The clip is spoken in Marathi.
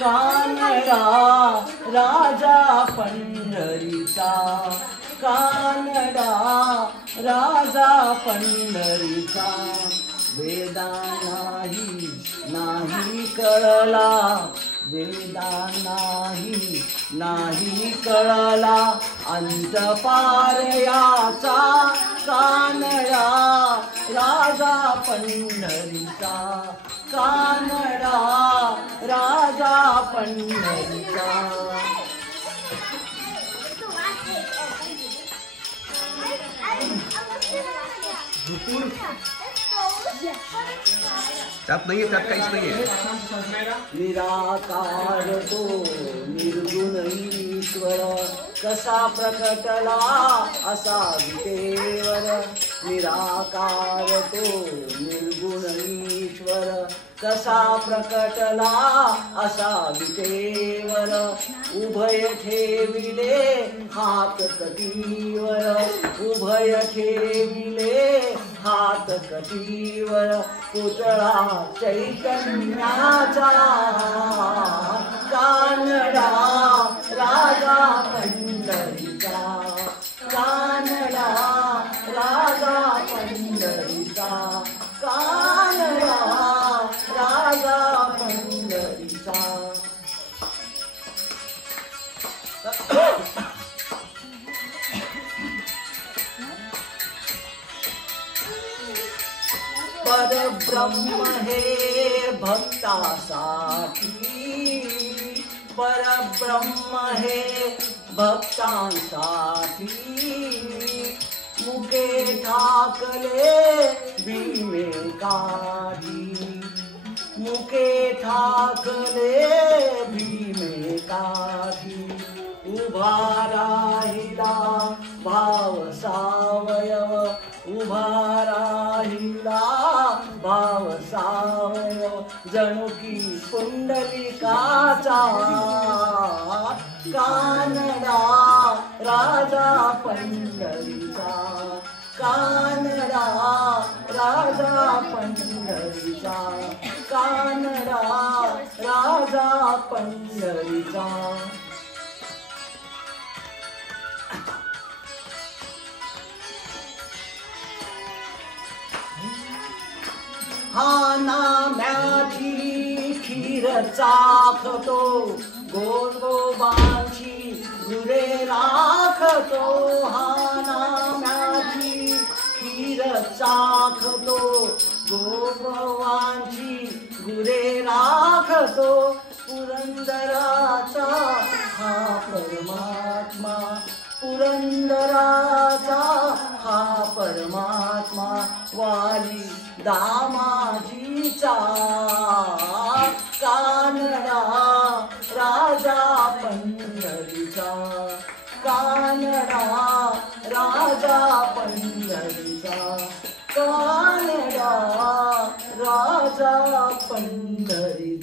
कानडा राजा पंढरीचा, कानडा राजा पंढरीचा, वेदा नाही कळला, वेदा नाही कळला, अंत पार याचा, कानडा राजा पंढरीचा, कानडा राजा पंढरीचा. त्यात नाहीये, त्यात काहीच नाहीये. निराकार तो निर्गुण ईश्वर, कसा प्रकटला असा विटेवर. निराकार तो निर्गुण ईश्वर, कसा प्रकटला असा विटेवर. उभय ठेविले हात कटीवर, उभय ठेविले हात कटीवर. पुतळा चैतन्याचा, कानडा राजा पंढरीचा, कानडा राजा पंढरीचा, कानडा राजा पंढरीचा. परब्रह्म हे भक्तासाठी, परब्रह्म हे भक्तांसाठी. मुके ठाकले भीमे काठी, मुके ठाकले भीमे काठी. उभा राहिला भाव सावयव, उभा राहिला भाव सावयव. जणू की पुंडलिकाचा, कानडा राजा पंढरीचा, कानडा राजा पंढरीचा, कानडा राजा पंढरीचा. हा नाम्याची खीर चाखतो, गोरोबाची गुरे राखतो. हा नाम्याची खीर चाखतो, गोरोबाची गुरे राखतो. पुरंदराचा हा परमात्मा, पुरंदराचा हा परमात्मा. वाली दामाजीचा, कानडा राजा पंढरीचा, कानडा राजा पंढरीचा, कानडा राजा पंढरीचा.